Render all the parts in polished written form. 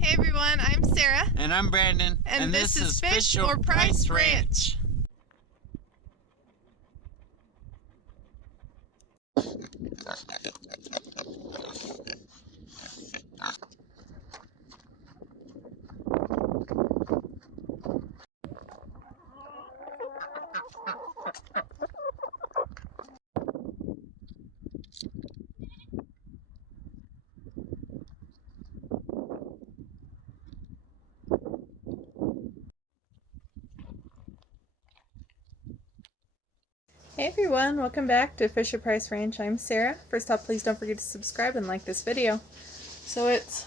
Hey everyone, I'm Sarah. And I'm Brandon. And this is Fish or Price Ranch. Hey everyone, welcome back to Fish or Price Ranch. I'm Sarah. First off, please don't forget to subscribe and like this video. So it's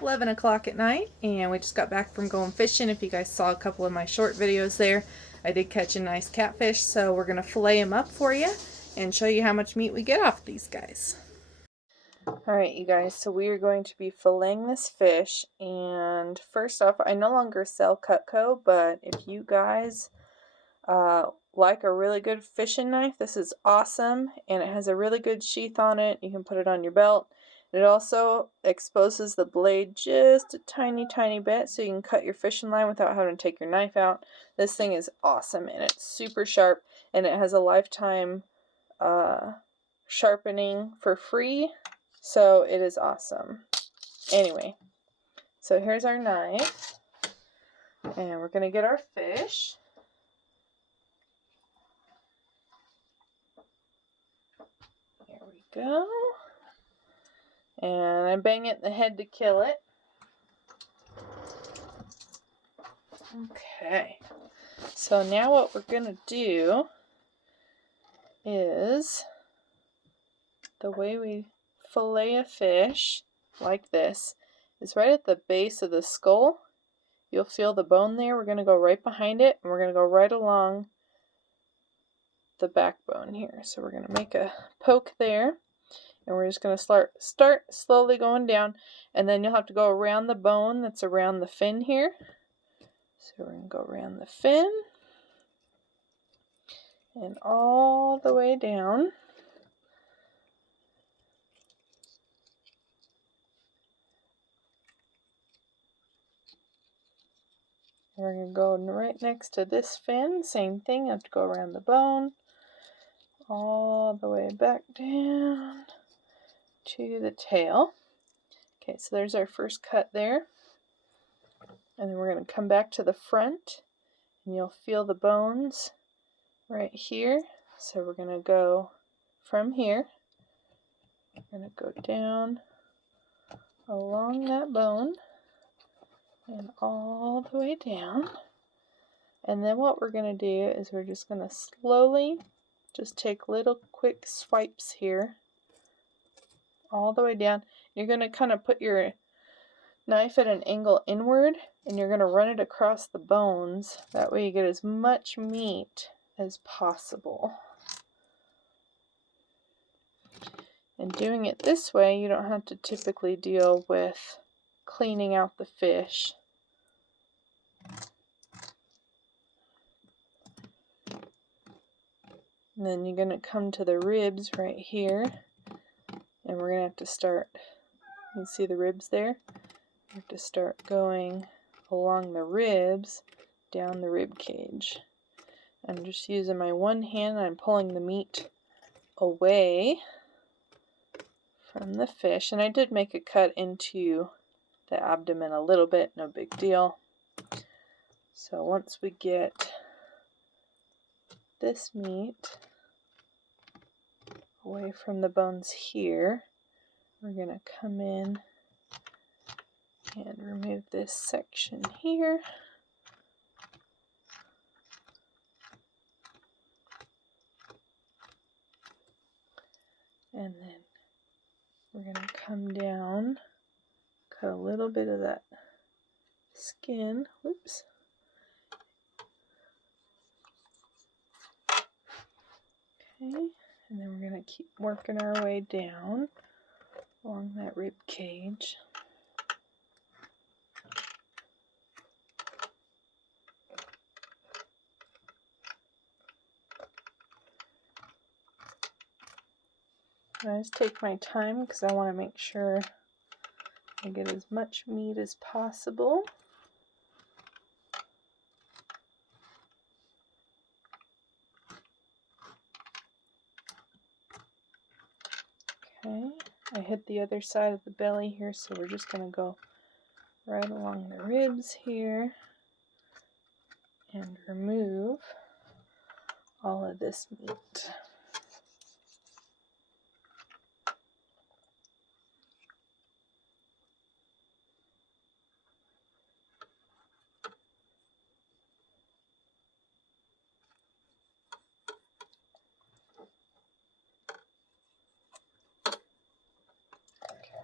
11 o'clock at night and we just got back from going fishing. If you guys saw a couple of my short videos there, I did catch a nice catfish, so we're going to fillet them up for you and show you how much meat we get off these guys. Alright you guys, so we are going to be filleting this fish, and first off, I no longer sell Cutco, but if you guys like a really good fishing knife, this is awesome, and it has a really good sheath on it. You can put it on your belt. It also exposes the blade just a tiny bit, so you can cut your fishing line without having to take your knife out. This thing is awesome, and it's super sharp, and it has a lifetime sharpening for free, so it is awesome. Anyway, so here's our knife, and we're gonna get our fish. There we go. And I bang it in the head to kill it. Okay, so now what we're gonna do is, the way we fillet a fish like this is right at the base of the skull. You'll feel the bone there. We're gonna go right behind it, and we're gonna go right along the backbone here. So we're gonna make a poke there, and we're just gonna start slowly going down, and then you'll have to go around the bone that's around the fin here. So we're going to go around the fin and all the way down. We're going to go right next to this fin, same thing, you have to go around the bone, all the way back down to the tail. Okay, so there's our first cut there. And then we're going to come back to the front, and you'll feel the bones right here. So we're going to go from here, we're going to go down along that bone and all the way down. And then what we're going to do is we're just going to slowly just take little quick swipes here all the way down. You're going to kind of put your knife at an angle inward, and you're going to run it across the bones. That way you get as much meat as possible. And doing it this way, you don't have to typically deal with cleaning out the fish. And then you're going to come to the ribs right here, and we're going to have to start, you can see the ribs there? You have to start going along the ribs, down the rib cage. I'm just using my one hand, and I'm pulling the meat away from the fish. And I did make a cut into the abdomen a little bit, no big deal. So once we get this meat away from the bones here, we're going to come in and remove this section here. And then we're going to come down, cut a little bit of that skin. Whoops. Okay, and then we're going to keep working our way down along that rib cage. I just take my time because I want to make sure I get as much meat as possible. Okay, I hit the other side of the belly here, so we're just going to go right along the ribs here and remove all of this meat.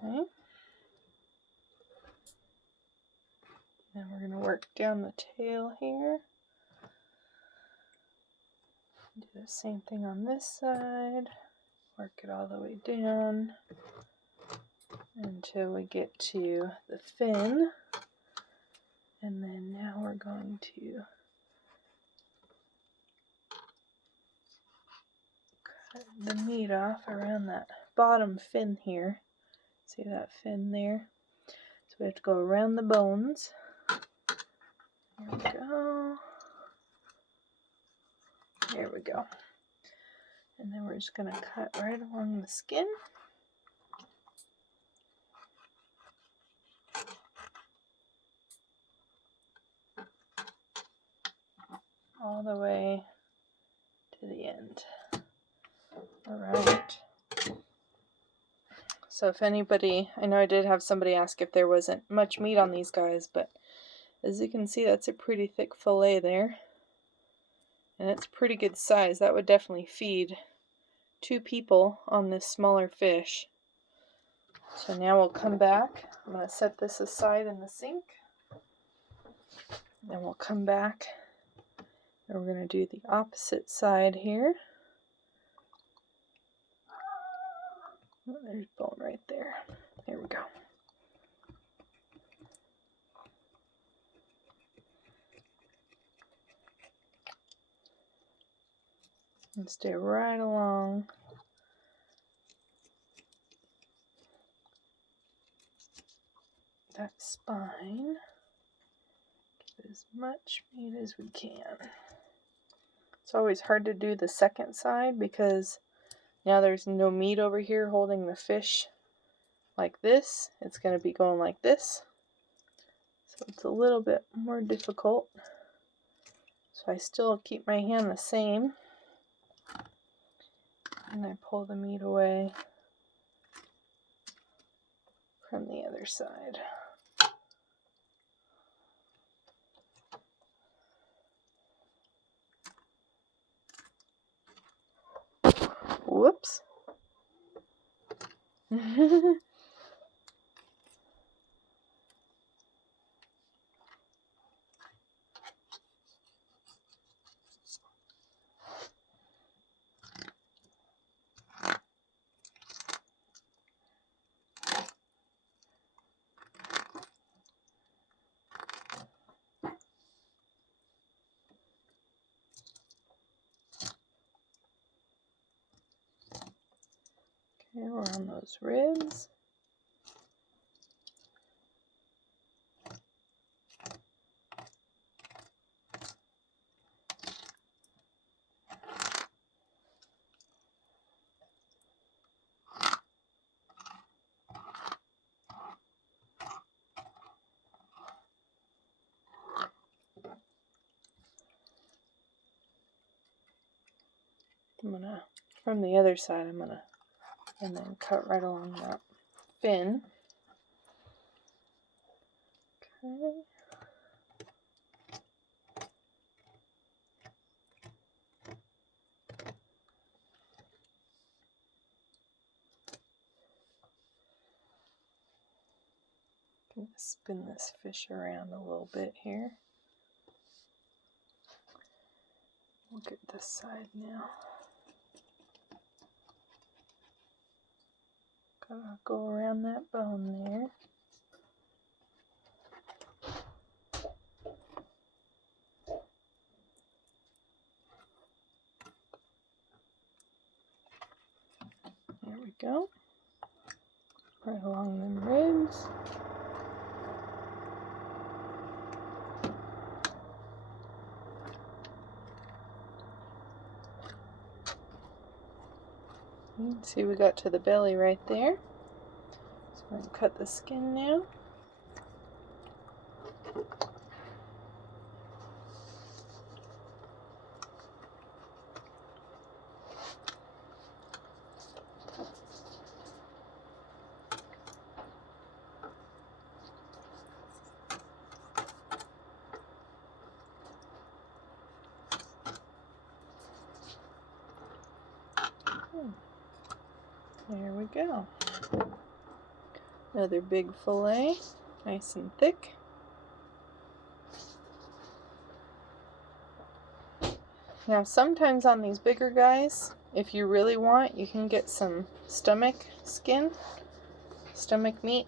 Okay. Then we're going to work down the tail here. Do the same thing on this side. Work it all the way down until we get to the fin. And then now we're going to cut the meat off around that bottom fin here. See that fin there? So we have to go around the bones. Here we go. There we go. And then we're just going to cut right along the skin. All the way to the end. Alright. So if anybody, I know I did have somebody ask if there wasn't much meat on these guys, but as you can see, that's a pretty thick fillet there. And it's pretty good size. That would definitely feed 2 people on this smaller fish. So now we'll come back. I'm going to set this aside in the sink. Then we'll come back and we're going to do the opposite side here. Oh, there's bone right there. There we go. And stay right along that spine. Get as much meat as we can. It's always hard to do the second side because now there's no meat over here holding the fish like this. It's going to be going like this. So it's a little bit more difficult. So I still keep my hand the same. And I pull the meat away from the other side. Whoops. Okay, we're on those ribs. From the other side, and then cut right along that fin. Okay. Gonna spin this fish around a little bit here. Look at this side now. Gotta go around that bone there. There we go. Right along the ribs. See, we got to the belly right there. So we're going to cut the skin now. There we go. Another big fillet, nice and thick. Now sometimes on these bigger guys, if you really want, you can get some stomach meat,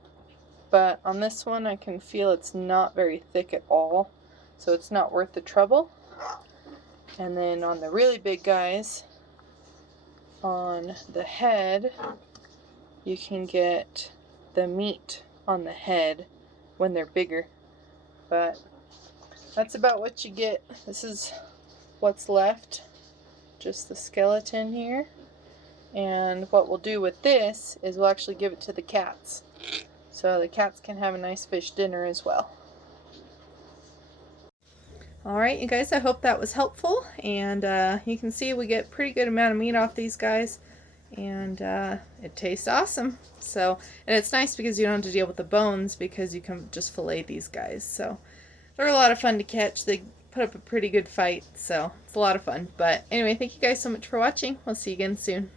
but on this one I can feel it's not very thick at all, so it's not worth the trouble. And then on the really big guys, on the head, you can get the meat on the head when they're bigger. But that's about what you get. This is what's left, just the skeleton here. And what we'll do with this is we'll actually give it to the cats, so the cats can have a nice fish dinner as well. Alright, you guys, I hope that was helpful, and you can see we get a pretty good amount of meat off these guys, and it tastes awesome. So, and it's nice because you don't have to deal with the bones, because you can just fillet these guys. So they're a lot of fun to catch. They put up a pretty good fight, so it's a lot of fun. But anyway, thank you guys so much for watching. We'll see you again soon.